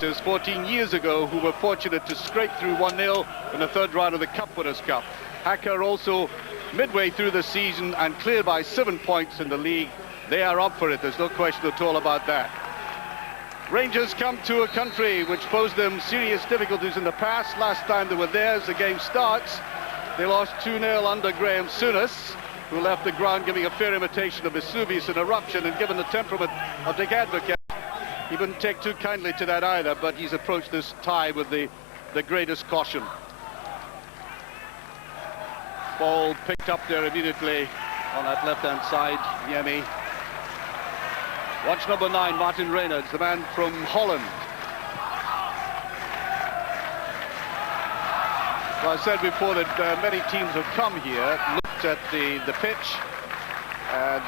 14 years ago who were fortunate to scrape through 1-0 in the third round of the Cup Winners' Cup. Haka also midway through the season and cleared by 7 points in the league. They are up for it, there's no question at all about that. Rangers come to a country which posed them serious difficulties in the past. Last time they were there, as the game starts, they lost 2-0 under Graham Souness, who left the ground giving a fair imitation of Vesuvius in eruption, and given the temperament of Dick Advocate, he wouldn't take too kindly to that either, but he's approached this tie with the greatest caution. Ball picked up there immediately on that left-hand side, Yemi. Watch number 9, Martin Reynolds, the man from Holland. Well, I said before that many teams have come here, looked at the pitch,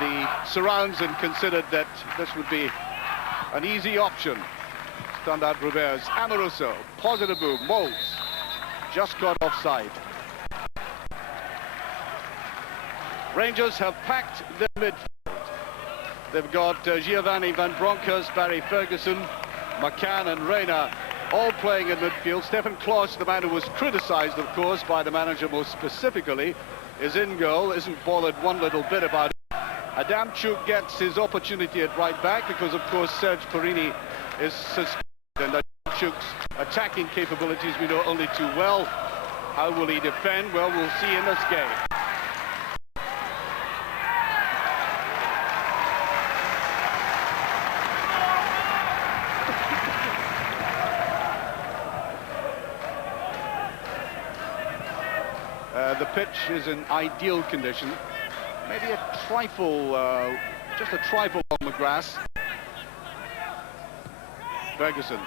the surrounds, and considered that this would be an easy option. Standard reverse. Amoruso, positive move. Moles just got offside. Rangers have packed their midfield. They've got Giovanni Van Bronckhorst, Barry Ferguson, McCann and Reina all playing in midfield. Stefan Klos, the man who was criticised, of course, by the manager most specifically, is in goal, isn't bothered one little bit about it. Adamchuk gets his opportunity at right back because, of course, Serge Perini is suspended, and Adamchuk's attacking capabilities we know only too well. How will he defend? Well, we'll see in this game. The pitch is in ideal condition. Maybe a trifle, just a trifle on the grass. Ferguson,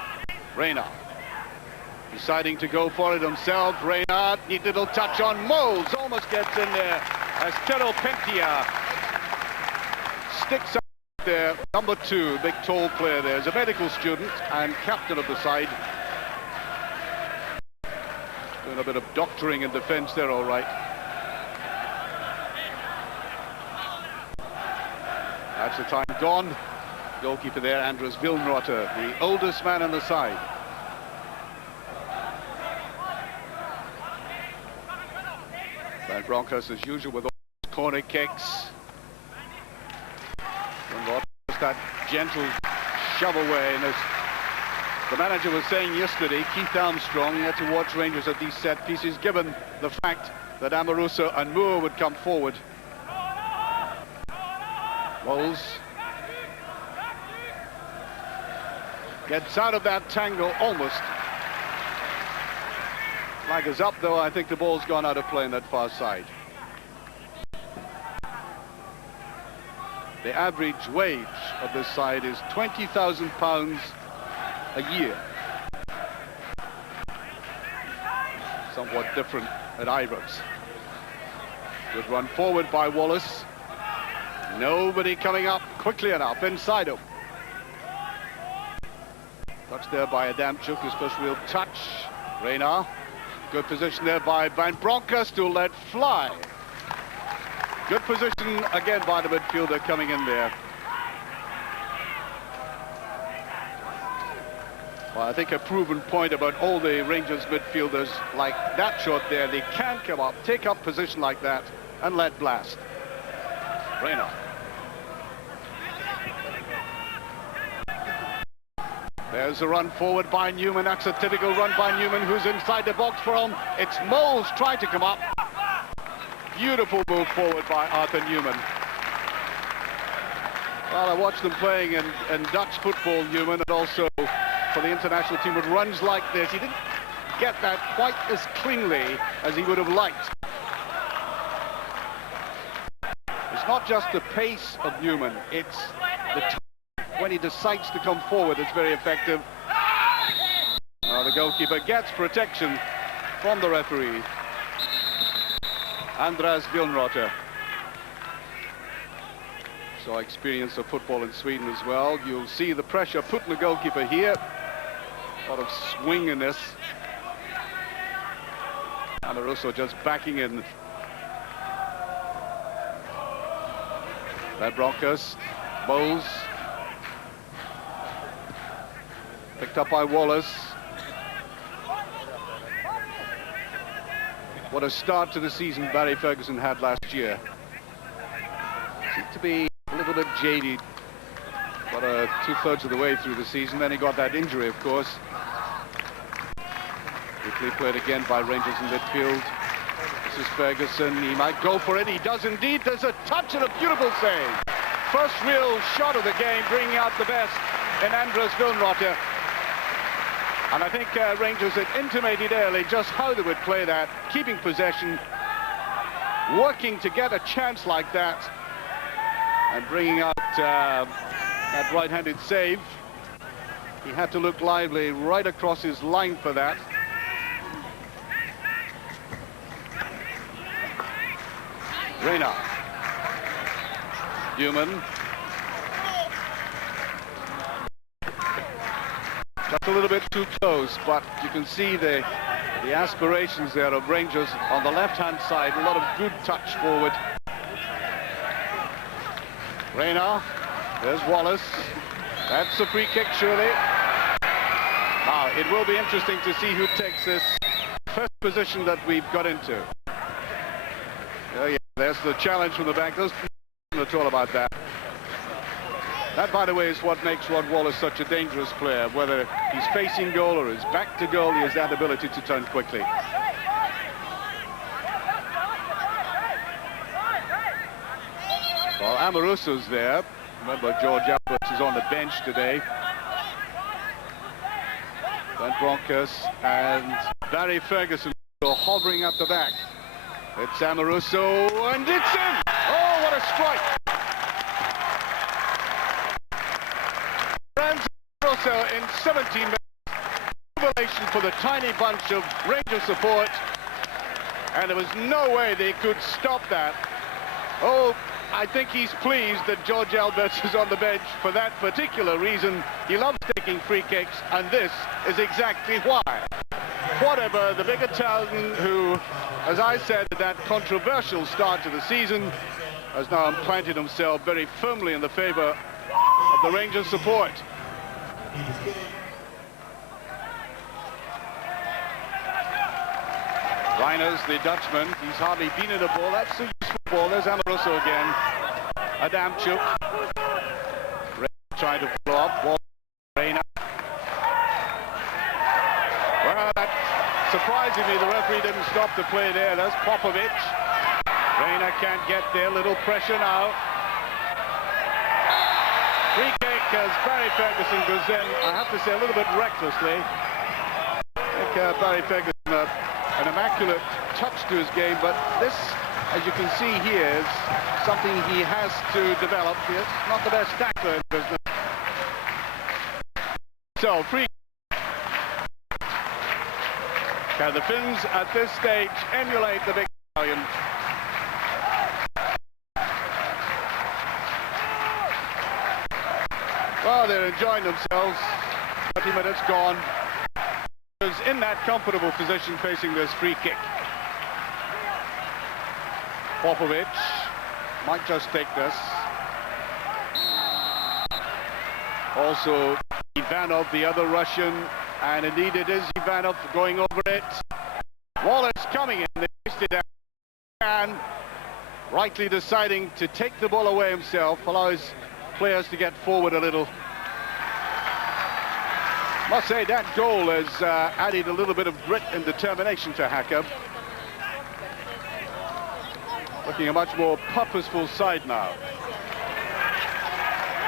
Reina, deciding to go for it himself. Reina, neat little touch on Moles, almost gets in there as Tero Pentia sticks up there. Number 2, big tall player there, is a medical student and captain of the side. Doing a bit of doctoring in defence there, all right. That's the time gone. Goalkeeper there, Andres Vilnrotter, the oldest man on the side. Van Bronckhorst, as usual, with all his corner kicks. Vilnrotter, that gentle shove away. And as the manager was saying yesterday, Keith Armstrong, he had to watch Rangers at these set pieces, given the fact that Amoruso and Moore would come forward. Moles gets out of that tangle almost. Flag is up, though. I think the ball's gone out of play on that far side. The average wage of this side is £20,000 a year. Somewhat different at Ibrox. Good run forward by Wallace. Nobody coming up quickly enough inside him. Touch there by Adamchuk, his first real touch. Reina, good position there by Van Bronckhorst to let fly. Good position again by the midfielder coming in there. Well, I think a proven point about all the Rangers midfielders, like that shot there, they can come up, take up position like that and let blast. Reina. There's a run forward by Newman. That's a typical run by Newman, who's inside the box for him. It's Moles trying to come up. Beautiful move forward by Arthur Newman. Well, I watched them playing in Dutch football, Newman, and also for the international team with runs like this. He didn't get that quite as cleanly as he would have liked. It's not just the pace of Newman, it's the time when he decides to come forward. It's very effective. The goalkeeper gets protection from the referee, Andras Vilnrotter. So experience of football in Sweden as well. You'll see the pressure put on the goalkeeper here. A lot of swing in this. Amoruso just backing in. Van Bronckhorst, Moles. Picked up by Wallace. What a start to the season Barry Ferguson had last year. Seemed to be a little bit jaded. About two-thirds of the way through the season. Then he got that injury, of course. Quickly played again by Rangers in midfield. This is Ferguson. He might go for it. He does indeed. There's a touch and a beautiful save. First real shot of the game, bringing out the best in Andres Vilnrotter. And I think Rangers had intimated early just how they would play that, keeping possession, working to get a chance like that, and bringing out that right-handed save. He had to look lively right across his line for that. Reina. Newman. Just a little bit too close, but you can see the aspirations there of Rangers on the left-hand side. A lot of good touch forward. Reina. There's Wallace. That's a free kick, surely. Now, it will be interesting to see who takes this first position that we've got into. Oh, yeah, there's the challenge from the back. There's nothing at all about that. That, by the way, is what makes Rod Wallace such a dangerous player. Whether he's facing goal or is back to goal, he has that ability to turn quickly. Well, Amoruso's there. Remember, George Alberts is on the bench today. Van Bronckhorst and Barry Ferguson hovering at the back. It's Amoruso, and it's in! Oh, what a strike! Amoruso in 17 minutes. Jubilation for the tiny bunch of Ranger support, and there was no way they could stop that. Oh, I think he's pleased that George Alberts is on the bench for that particular reason. He loves taking free kicks, and this is exactly why. Whatever, the big Italian who, as I said, at that controversial start to the season, has now implanted himself very firmly in the favor of the Rangers support. Reiners, the Dutchman, he's hardly been in a ball. That's a useful ball. There's Amoruso again. Adamchuk. Trying to follow up. Ball. Reina. Well, surprisingly, the referee didn't stop the play there. There's Popovic. Reina can't get there. Little pressure now. Free kick as Barry Ferguson goes in. I have to say, a little bit recklessly. I think Barry Ferguson an immaculate touch to his game, but this, as you can see here, is something he has to develop. He's not the best tackler in business. So, free. Can the Finns at this stage emulate the big Italian? Well, they're enjoying themselves. 30 minutes gone. In that comfortable position facing this free kick. Popovic might just take this. Also Ivanov, the other Russian, and indeed it is Ivanov going over it. Wallace coming in, they missed it out, and rightly deciding to take the ball away himself, allows players to get forward a little. Must say that goal has added a little bit of grit and determination to Haka. Looking a much more purposeful side now.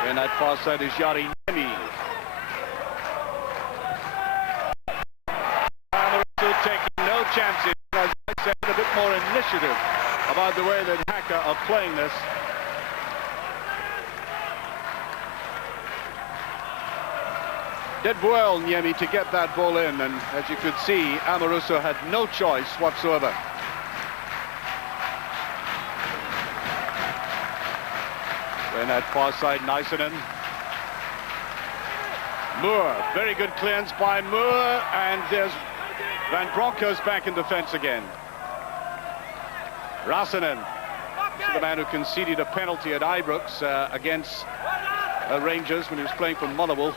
And that far side is Jari Niemi. Amoruso taking no chances. As I said, a bit more initiative about the way that Haka are playing this. Did well, Niemi, to get that ball in, and as you could see, Amoruso had no choice whatsoever. And that far side, Nysanen. Moore, very good clearance by Moore, and there's Van Bronckhorst back in defense again. Rasanen, the man who conceded a penalty at Ibrox against Rangers when he was playing for Motherwell.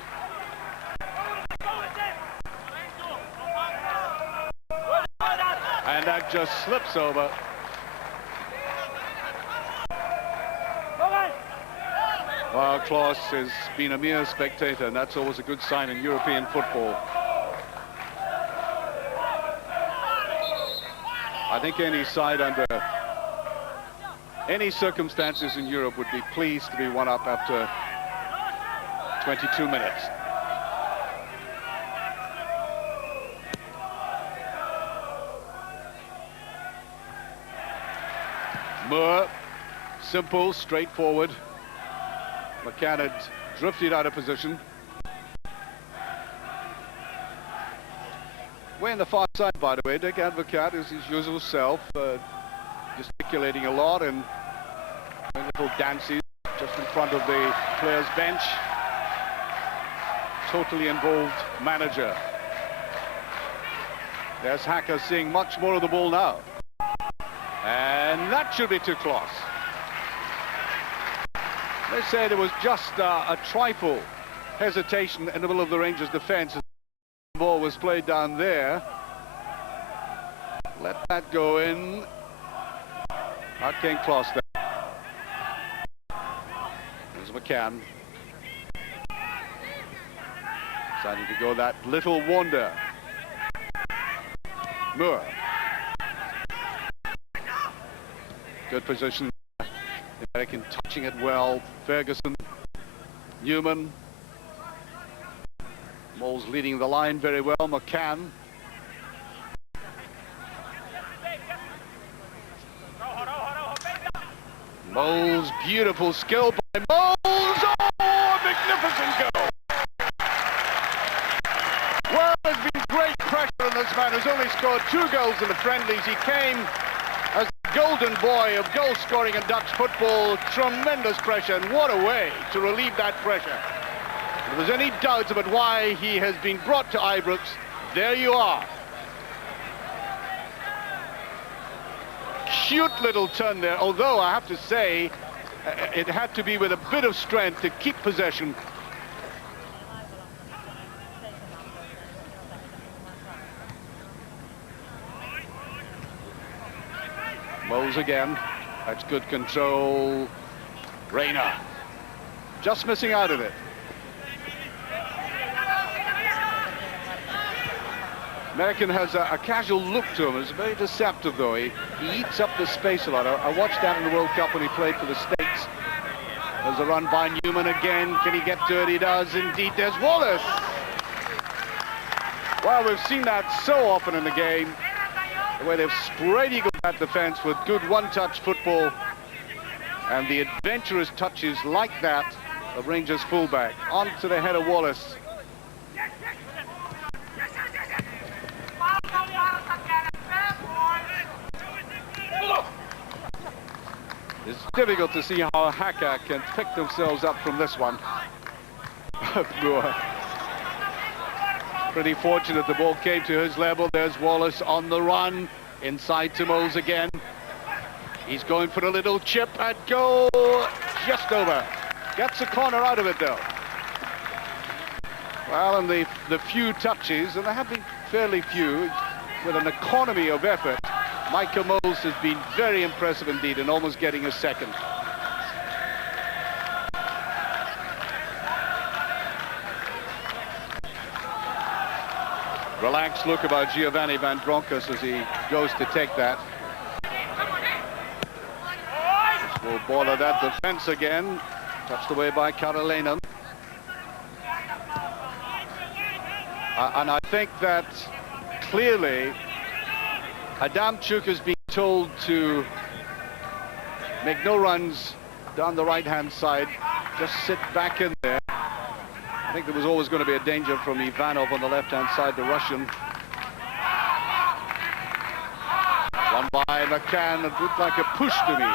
And that just slips over. Well, Klaus has been a mere spectator, and that's always a good sign in European football. I think any side under any circumstances in Europe would be pleased to be one up after 22 minutes. Moore, simple, straightforward. McCann had drifted out of position. Way in the far side, by the way. Dick Advocat is his usual self, gesticulating a lot and doing little dances just in front of the players' bench. Totally involved manager. There's Haka seeing much more of the ball now. And that should be too close. They say there was just a trifle hesitation in the middle of the Rangers' defence. The ball was played down there. Let that go in. Out came Klaus there. There's McCann. Deciding to go that little wonder. Moore. Good position. American touching it well. Ferguson, Newman. Moles leading the line very well. McCann. Moles, beautiful skill by Moles. Oh, magnificent goal. Well, there's been great pressure on this man who's only scored 2 goals in the friendlies. He came as the golden boy of goal scoring in Dutch football. Tremendous pressure, and what a way to relieve that pressure. If there's any doubts about why he has been brought to Ibrox, there you are. Cute little turn there, although I have to say it had to be with a bit of strength to keep possession. Moles again. That's good control. Rayner just missing out of it. American has a casual look to him. It's very deceptive, though. He eats up the space a lot. I watched that in the World Cup when he played for the States. There's a run by Newman again. Can he get to it? He does indeed. There's Wallace. Well, we've seen that so often in the game, the way they've spread eagle that defense with good one-touch football and the adventurous touches like that of Rangers fullback. On to the head of Wallace. It's difficult to see how Haka can pick themselves up from this one. Pretty fortunate the ball came to his level. There's Wallace on the run. Inside to Moles again. He's going for a little chip at goal. Just over. Gets a corner out of it, though. Well, and the few touches, and there have been fairly few, with an economy of effort, Micah Moles has been very impressive indeed, and almost getting a second. Relaxed look about Giovanni Van Bronckhorst as he goes to take that. Full ball at that defense again. Touched away by Karolinen. And I think that clearly Adamchuk has been told to make no runs down the right-hand side. Just sit back in there. I think there was always going to be a danger from Ivanov on the left-hand side, the Russian. One by McCann. It looked like a push to me.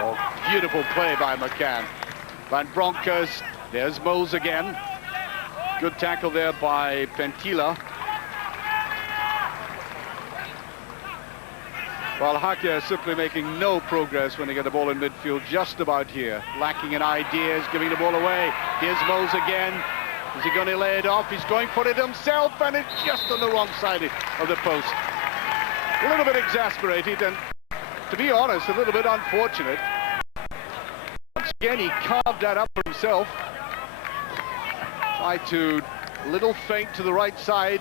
Oh, beautiful play by McCann. Van Bronckhorst. There's Moles again. Good tackle there by Pentila. While Haka is simply making no progress when they get the ball in midfield, just about here. Lacking in ideas, giving the ball away. Here's Moles again. Is he going to lay it off? He's going for it himself, and it's just on the wrong side of the post. A little bit exasperated, and to be honest, a little bit unfortunate. Once again, he carved that up for himself. Tried to little feint to the right side.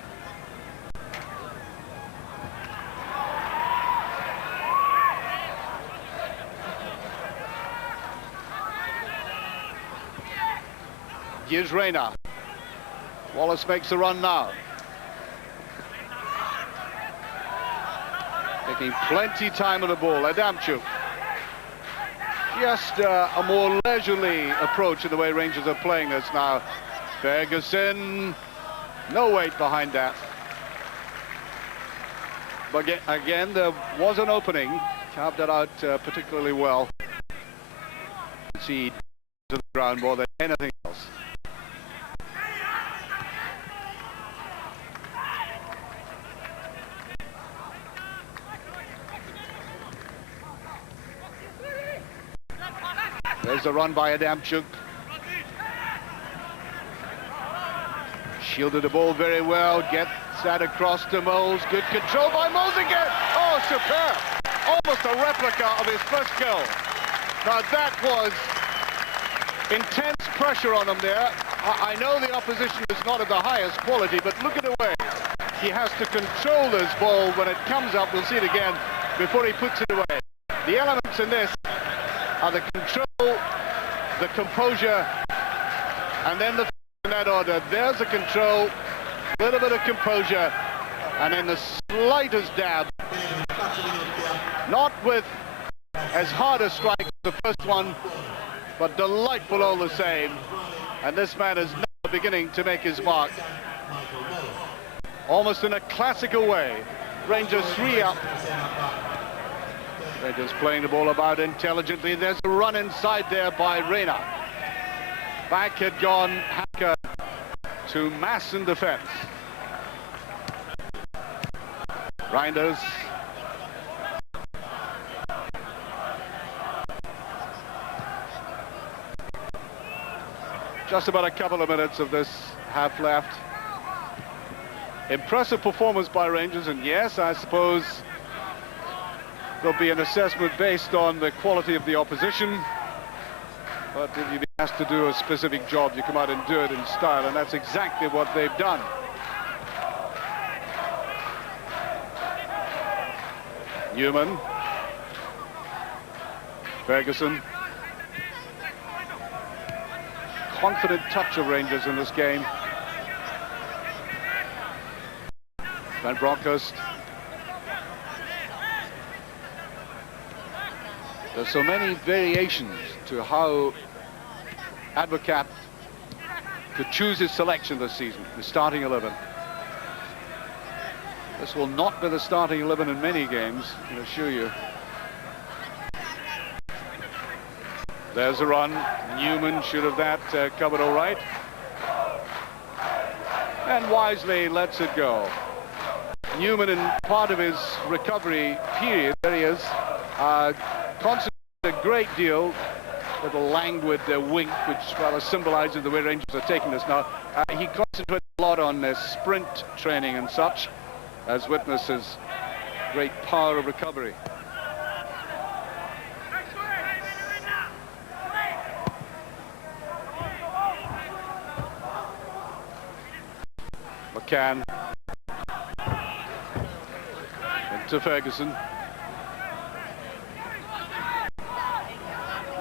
Here's Reina. Wallace makes the run now. Taking plenty time on the ball. Adamchuk. Just a more leisurely approach in the way Rangers are playing this now. Ferguson, no weight behind that. But again, there was an opening. Carved that out particularly well. See to the ground more than anything else. There's the run by Adamchuk. Shielded the ball very well. Gets that across to Moles. Good control by Moles again. Oh, superb. Almost a replica of his first goal. Now that was intense pressure on him there. I know the opposition is not of the highest quality, but look at the way he has to control this ball when it comes up. We'll see it again before he puts it away. The elements in this are the control, the composure, and then the in that order. There's the control, a little bit of composure, and then the slightest dab. Not with as hard a strike as the first one, but delightful all the same. And this man is now beginning to make his mark. Almost in a classical way. Rangers 3 up. They're just playing the ball about intelligently. There's a run inside there by Reina. Back had gone Haka to mass in defense. Reinders. Just about a couple of minutes of this half left. Impressive performance by Rangers, and yes, I suppose there'll be an assessment based on the quality of the opposition. But if you've been asked to do a specific job, you come out and do it in style, and that's exactly what they've done. Newman. Ferguson. Confident touch of Rangers in this game. Van Bronckhorst. There's so many variations to how Advocat could choose his selection this season, the starting 11. This will not be the starting 11 in many games, I can assure you. There's a run. Newman should have that covered all right. And wisely lets it go. Newman, in part of his recovery period, there he is, concentrated a great deal. Little languid wink, which rather symbolizes the way Rangers are taking this now. He concentrated a lot on sprint training and such, as witnesses great power of recovery. McCann into Ferguson.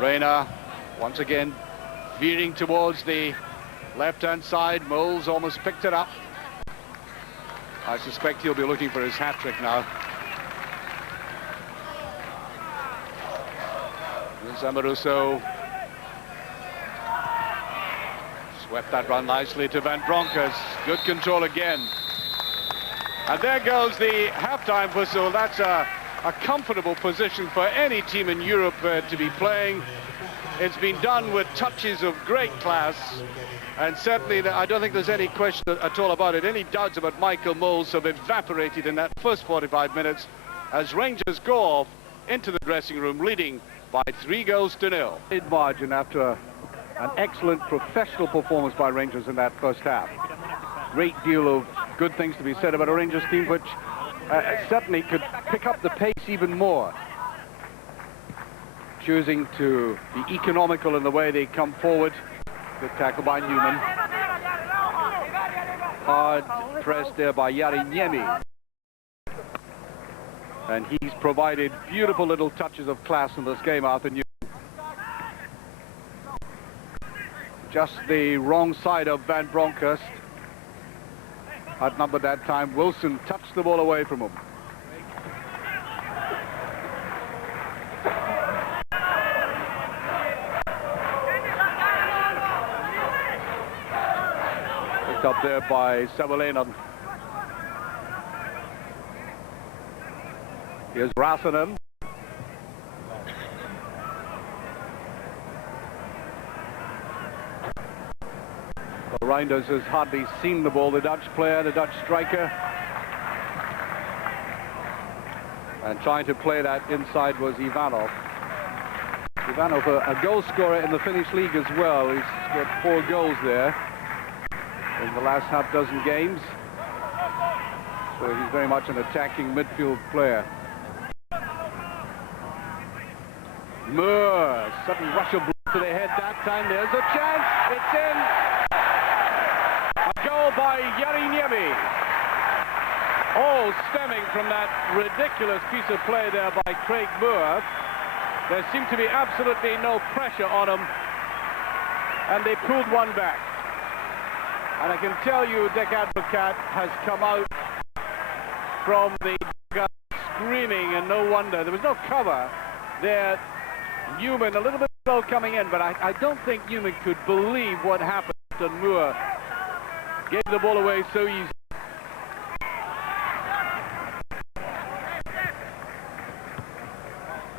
Reina once again veering towards the left-hand side. Moles almost picked it up. I suspect he'll be looking for his hat-trick now. Zamaruso swept that run nicely to Van Bronckhorst. Good control again. And there goes the halftime whistle. That's a comfortable position for any team in Europe to be playing. It's been done with touches of great class, and certainly I don't think there's any question at all about it. Any doubts about Michael Moles have evaporated in that first 45 minutes as Rangers go off into the dressing room leading by 3-0. Margin after An excellent professional performance by Rangers in that first half. Great deal of good things to be said about a Rangers team which certainly could pick up the pace even more. Choosing to be economical in the way they come forward. Good tackle by Newman. Hard pressed there by Yarinyemi. And he's provided beautiful little touches of class in this game, Arthur Newman. Just the wrong side of Van Bronckhorst. Outnumbered that time. Wilson touched the ball away from him. Picked up there by Savalainen. Here's Rasanen. Reinders has hardly seen the ball, the Dutch player, the Dutch striker. And trying to play that inside was Ivanov. Ivanov, a goal scorer in the Finnish league as well. He's scored 4 goals there in the last half dozen games. So he's very much an attacking midfield player. Moore, sudden rush of blood to the head that time. There's a chance. It's in. A goal by Yarinyemi. All stemming from that ridiculous piece of play there by Craig Moore. There seemed to be absolutely no pressure on him, and they pulled one back. And I can tell you, Dick Advocat has come out from the dugout screaming, and no wonder. There was no cover there. Newman a little bit slow coming in, but I don't think Newman could believe what happened. And Moore gave the ball away so easy.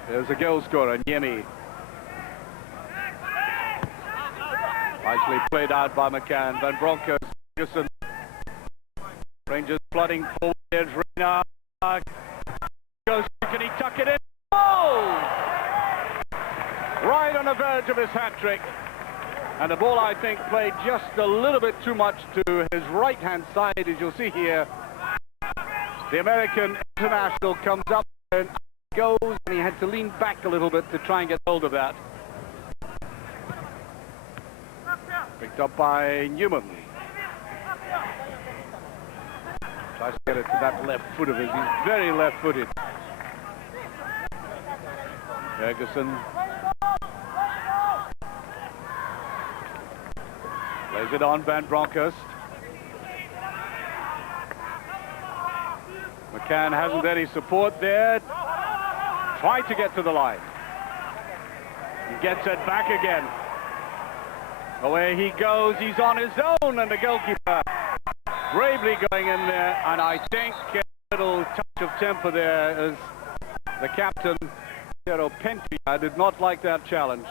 There's a goal scorer, Niemi. Nicely played out by McCann. Van Bronckhorst, Ferguson. Rangers flooding forward. There's Reina. Goes, can he tuck it in? Oh! Right on the verge of his hat-trick. And the ball, I think, played just a little bit too much to his right-hand side, as you'll see here. The American international comes up and goes, and he had to lean back a little bit to try and get hold of that. Picked up by Newman. Tries to get it to that left foot of his. He's very left-footed. Ferguson plays it on Van Bronckhorst. McCann hasn't any support there. Tried to get to the line. He gets it back again. Away he goes. He's on his own, and the goalkeeper bravely going in there. And I think a little touch of temper there as the captain, Piero Pentia, did not like that challenge.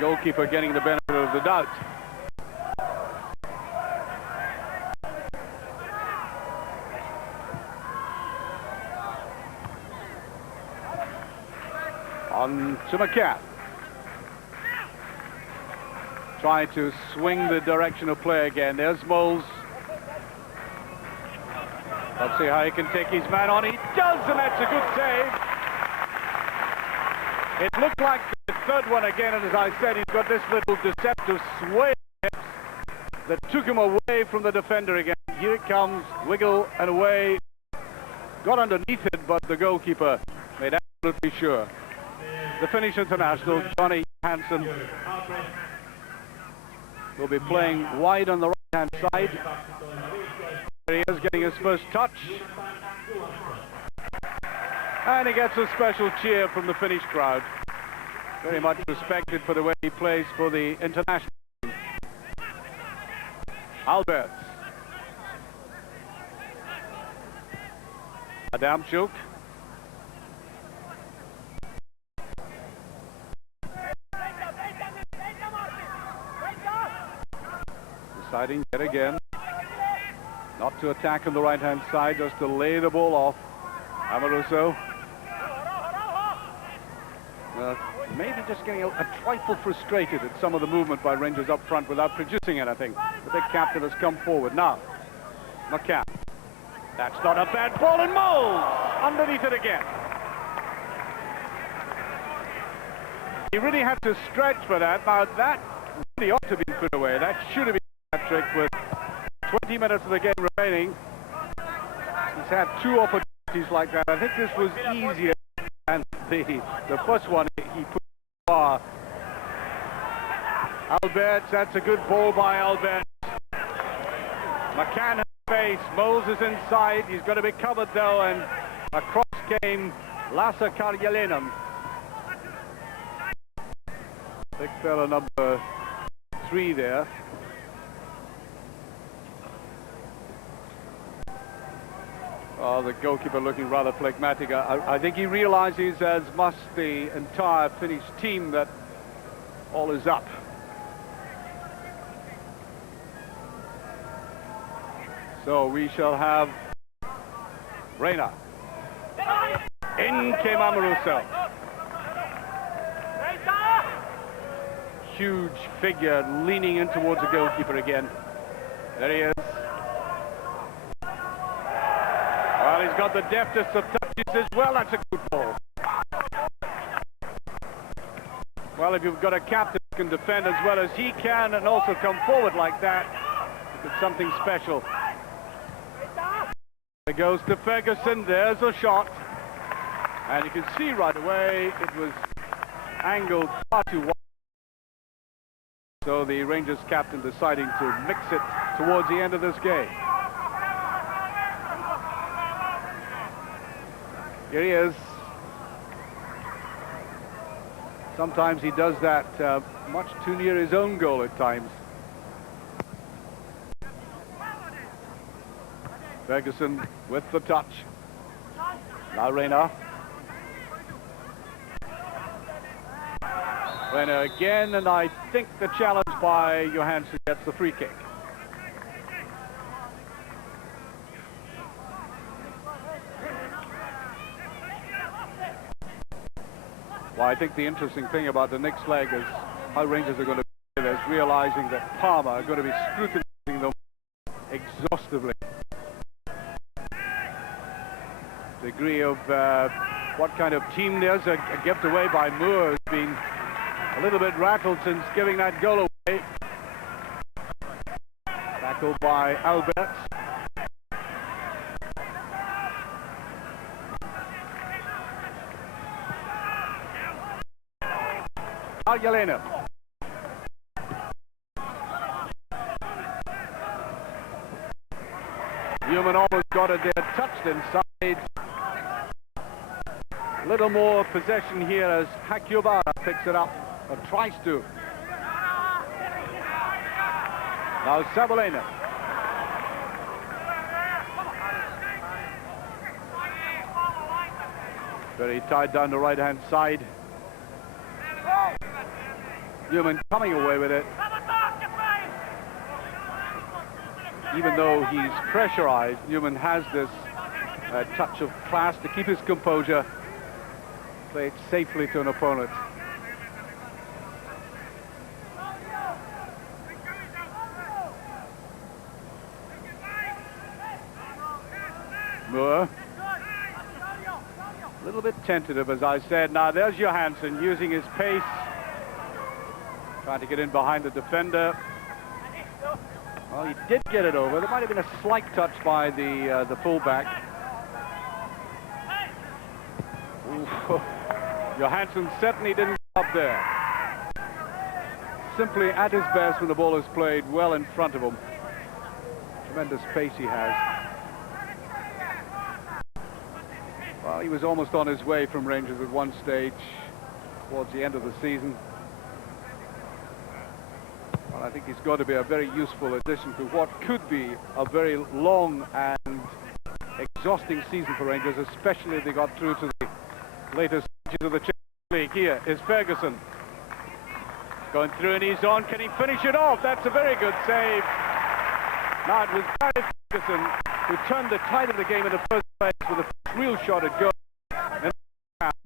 Goalkeeper getting the benefit of the doubt. On to McCann. Trying to swing the direction of play again. There's Moles. Let's see how he can take his man on. He does, and that's a good save. It looked like the third one again, and as I said, he's got this little deceptive sway that took him away from the defender again. Here it comes, wiggle and away. Got underneath it, but the goalkeeper made absolutely sure. The Finnish international, Johnny Hansen, will be playing wide on the right-hand side. There he is getting his first touch. And he gets a special cheer from the Finnish crowd. Very much respected for the way he plays for the international team. Alberts. Adamchuk. Deciding yet again not to attack on the right-hand side, just to lay the ball off. Amoruso. Maybe just getting a trifle frustrated at some of the movement by Rangers up front without producing anything. The big captain has come forward now. McCann. That's not a bad ball, and Moles underneath it again. He really had to stretch for that. Now that really ought to be put away. That should have been a trick with 20 minutes of the game remaining. He's had 2 opportunities like that. I think this was easier than the first one he put far. Alberts, that's a good ball by Alberts. McCann has space, Moles is inside, he's going to be covered though, and across came Lasse Karjalinum. Big fella number 3 there. Oh, the goalkeeper looking rather phlegmatic. I think he realizes, as must the entire Finnish team, that all is up. So we shall have Reina. In came Amoruso. Huge figure leaning in towards the goalkeeper again. There he is. Well, he's got the deftest of touches as well. That's a good ball. Well, if you've got a captain who can defend as well as he can and also come forward like that, it's something special. It goes to Ferguson. There's a shot. And you can see right away it was angled far too wide. So the Rangers captain deciding to mix it towards the end of this game. Here he is. Sometimes he does that much too near his own goal at times. Ferguson with the touch. Now Reina. Reina again, and I think the challenge by Johansson gets the free kick. Well, I think the interesting thing about the next leg is how Rangers are going to be this, realizing that Parma are going to be scrutinizing them exhaustively. Degree of what kind of team there's a gift away by Moore has been a little bit rattled since giving that goal away. Tackle by Alberts. Karjalinum. Newman almost got it there, touched inside. A little more possession here as Hakyubara picks it up, or tries to. Now Sabolena. Very tight down the right-hand side. Newman coming away with it. Even though he's pressurized, Newman has this touch of class to keep his composure. Play it safely to an opponent. Moore. A little bit tentative, as I said. Now there's Johansson using his pace. Trying to get in behind the defender. Well, he did get it over. There might have been a slight touch by the fullback. Ooh. Johansson certainly didn't stop there. Simply at his best when the ball is played well in front of him. Tremendous pace he has. Well, he was almost on his way from Rangers at one stage towards the end of the season. Well, I think he's got to be a very useful addition to what could be a very long and exhausting season for Rangers, especially if they got through to the latest stages of the Champions League. Here is Ferguson. Going through and he's on. Can he finish it off? That's a very good save. Now it was Barry Ferguson who turned the tide of the game in the first place with a real shot at goal.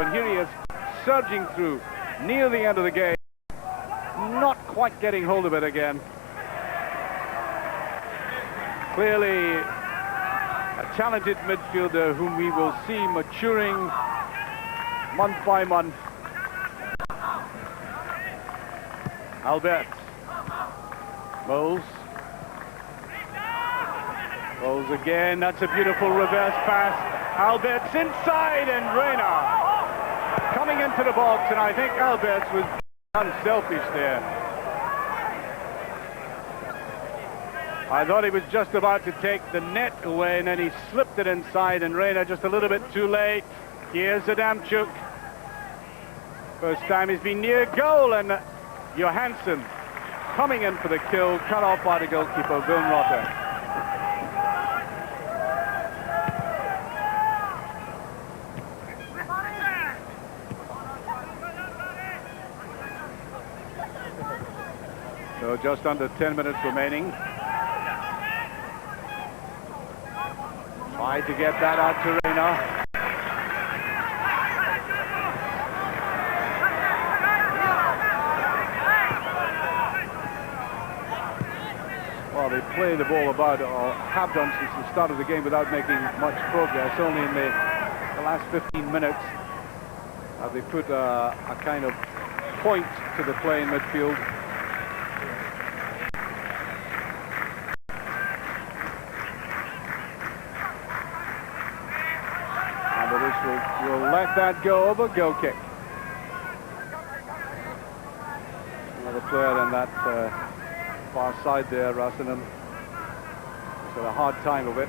And here he is surging through near the end of the game. Not quite getting hold of it again. Clearly a talented midfielder whom we will see maturing month by month. Albert. Moles. Moles again. That's a beautiful reverse pass. Albert's inside, and Reina coming into the box, and I think Albert was unselfish there. I thought he was just about to take the net away, and then he slipped it inside, and Reina just a little bit too late. Here's Adamchuk. First time he's been near goal, and Johansson coming in for the kill, cut off by the goalkeeper, Wilmrotter. So just under 10 minutes remaining. Tried to get that out to Reina. Well, they play the ball about, or have done since the start of the game, without making much progress. Only in the last 15 minutes they put a kind of point to the play in midfield. Will let that go over, goal kick. Another player on that far side there, Rasanen. He's got a hard time of it.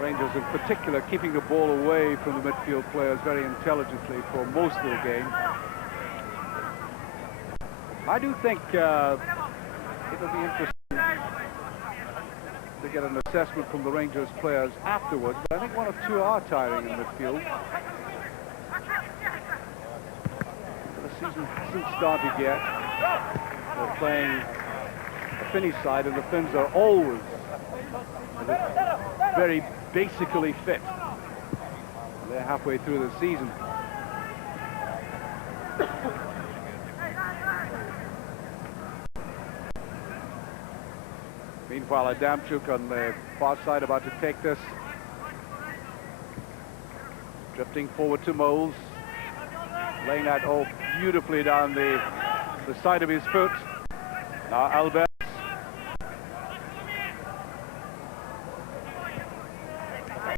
Rangers in particular keeping the ball away from the midfield players very intelligently for most of the game. I do think it'll be interesting to get an assessment from the Rangers players afterwards, but I think one or two are tiring in midfield. The season hasn't started yet. They're playing a Finnish side, and the Finns are always very basically fit. They're halfway through the season. Meanwhile, Adamchuk on the far side about to take this. Drifting forward to Moles. Laying that all beautifully down the side of his foot. Now Albert.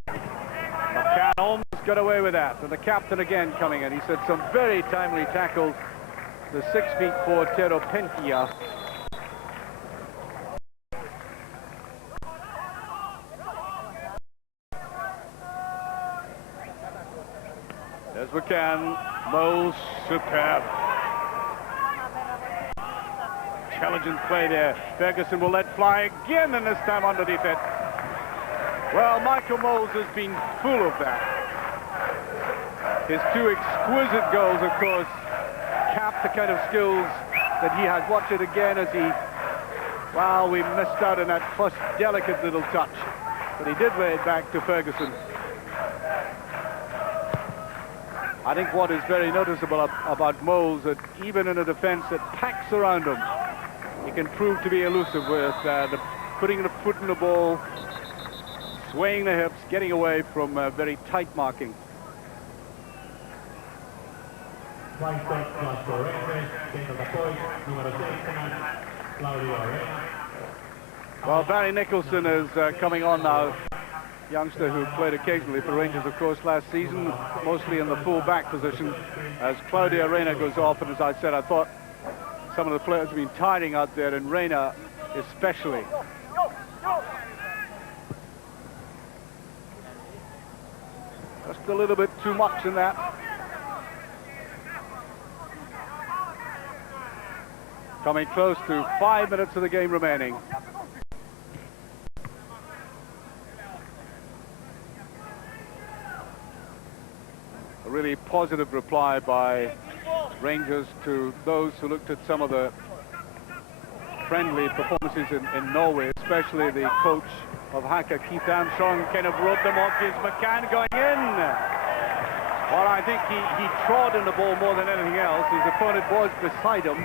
McCann almost got away with that. And the captain again coming in. He said some very timely tackles. The 6'4" Tero Pentia. As we can, Moles, superb. Intelligent play there. Ferguson will let fly again, and this time underneath it. Well, Michael Moles has been full of that. His two exquisite goals, of course, cap the kind of skills that he has. Watch it again as he, well, we missed out on that first delicate little touch, but he did lay it back to Ferguson. I think what is very noticeable about Moles, that even in a defense that packs around him, he can prove to be elusive with putting the foot in the ball, swaying the hips, getting away from very tight marking. Well, Barry Nicholson is coming on now. Youngster who played occasionally for Rangers, of course, last season, mostly in the full-back position, as Claudio Reina goes off. And as I said, I thought some of the players have been tiring out there, and Reina especially. Just a little bit too much in that. Coming close to 5 minutes of the game remaining. A really positive reply by Rangers to those who looked at some of the friendly performances in Norway, especially the coach of Haka, Keith Armstrong, kind of wrote them off. Here's McCann going in. What I think he trod in the ball more than anything else. His opponent was beside him,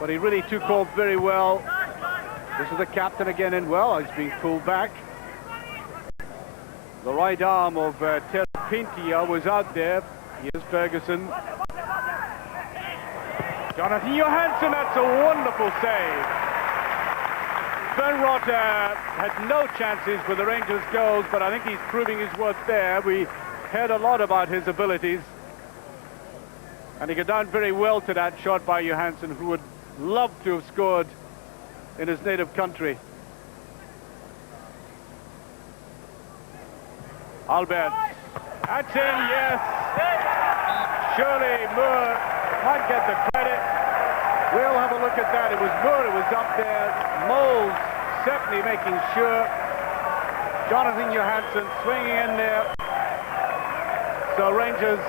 but he really took off very well. This is the captain again in well. He's being pulled back. The right arm of Pintia was out there. Here's Ferguson. Jonathan Johansson, that's a wonderful save. Rotter had no chances with the Rangers goals, but I think he's proving his worth there. We heard a lot about his abilities, and he got down very well to that shot by Johansson, who would love to have scored in his native country. Albert, that's in, yes. Surely Moore might get the credit. We'll have a look at that. It was Moore who was up there. Moles certainly making sure. Jonathan Johansson swinging in there. So Rangers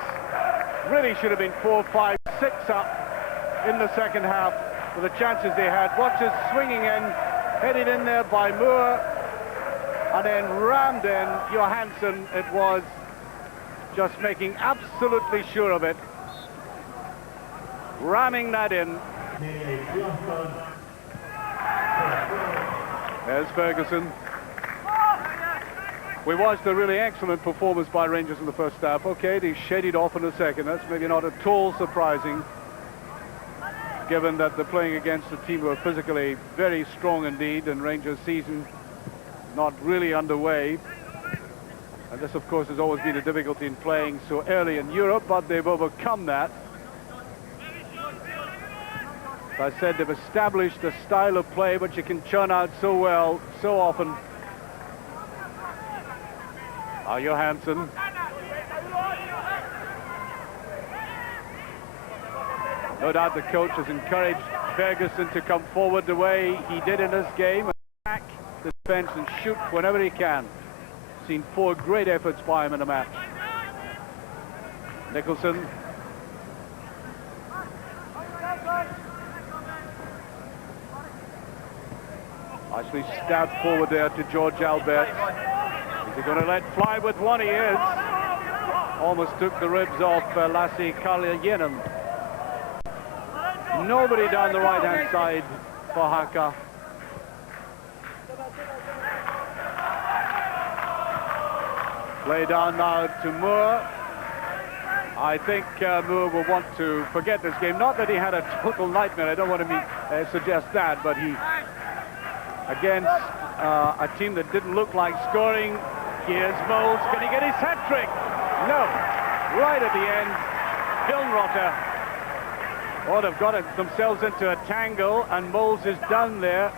really should have been 4, 5, 6 up in the second half with the chances they had. Watchers swinging in, headed in there by Moore, and then rammed in Johansson. It was just making absolutely sure of it. Ramming that in. There's Ferguson. We watched a really excellent performance by Rangers in the first half. Okay, they shaded off in the second. That's maybe not at all surprising, given that they're playing against a team who are physically very strong indeed, and Rangers' season not really underway. And this, of course, has always been a difficulty in playing so early in Europe, but they've overcome that. As I said, they've established a style of play which you can churn out so well, so often. Johansson. No doubt the coach has encouraged Ferguson to come forward the way he did in this game, and attack the defense and shoot whenever he can. Seen 4 great efforts by him in the match. Nicholson. Nicely stabbed forward there to George Albert. Is he going to let fly with one? He is. Almost took the ribs off Lassi Karliainen. Nobody down the right-hand side for Haka. Play down now to Moore. I think Moore will want to forget this game. Not that he had a total nightmare. I don't want to suggest that, but he, against a team that didn't look like scoring. Here's Moles. Can he get his hat-trick? No. Right at the end, Rotter. Oh, they've got themselves into a tangle, and Moles is down there.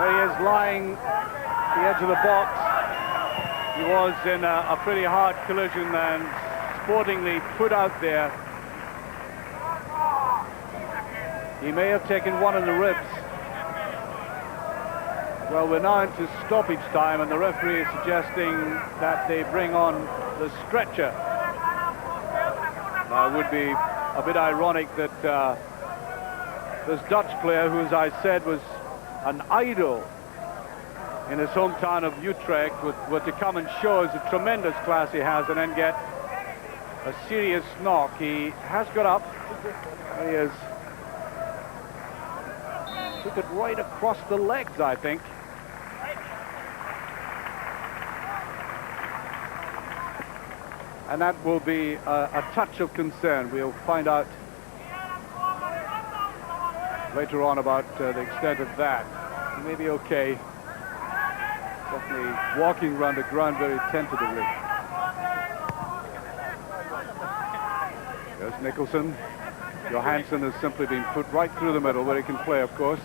There he is, lying at the edge of the box. He was in a pretty hard collision and sportingly put out there. He may have taken one in the ribs. Well, we're now into stoppage time, and the referee is suggesting that they bring on the stretcher. Now, it would be a bit ironic that this Dutch player, who, as I said, was an idol in his hometown of Utrecht, were to come and show us the tremendous class he has and then get a serious knock. He has got up. There he is. Took it right across the legs, I think. And that will be a touch of concern. We'll find out later on about the extent of that. He may be okay. Definitely walking around the ground very tentatively. There's Nicholson. Johansson has simply been put right through the middle, where he can play, of course.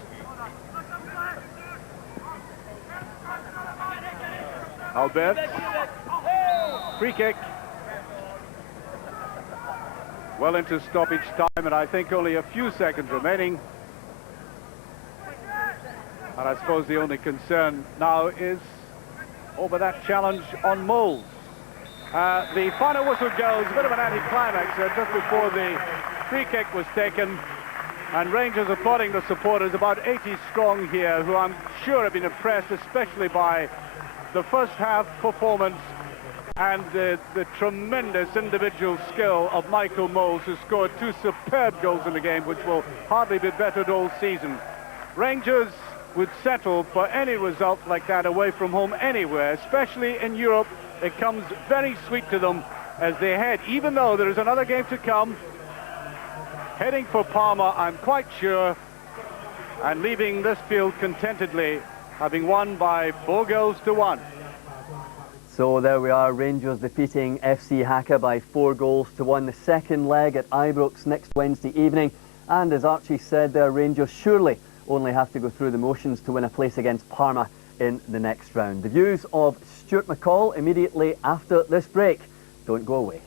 Albert. Free kick. Well into stoppage time, and I think only a few seconds remaining. And I suppose the only concern now is over that challenge on Moles. The final whistle goes, a bit of an anticlimax just before the free kick was taken, and Rangers applauding the supporters, about 80 strong here, who I'm sure have been impressed, especially by the first half performance and the tremendous individual skill of Michael Moles, who scored 2 superb goals in the game, which will hardly be bettered all season. Rangers would settle for any result like that away from home anywhere, especially in Europe. It comes very sweet to them as they head, even though there is another game to come, heading for Parma, I'm quite sure, and leaving this field contentedly, having won by 4 goals to 1. So there we are, Rangers defeating FC Haka by 4 goals to 1. The second leg at Ibrox next Wednesday evening. And as Archie said there, Rangers surely only have to go through the motions to win a place against Parma in the next round. The views of Stuart McCall immediately after this break. Don't go away.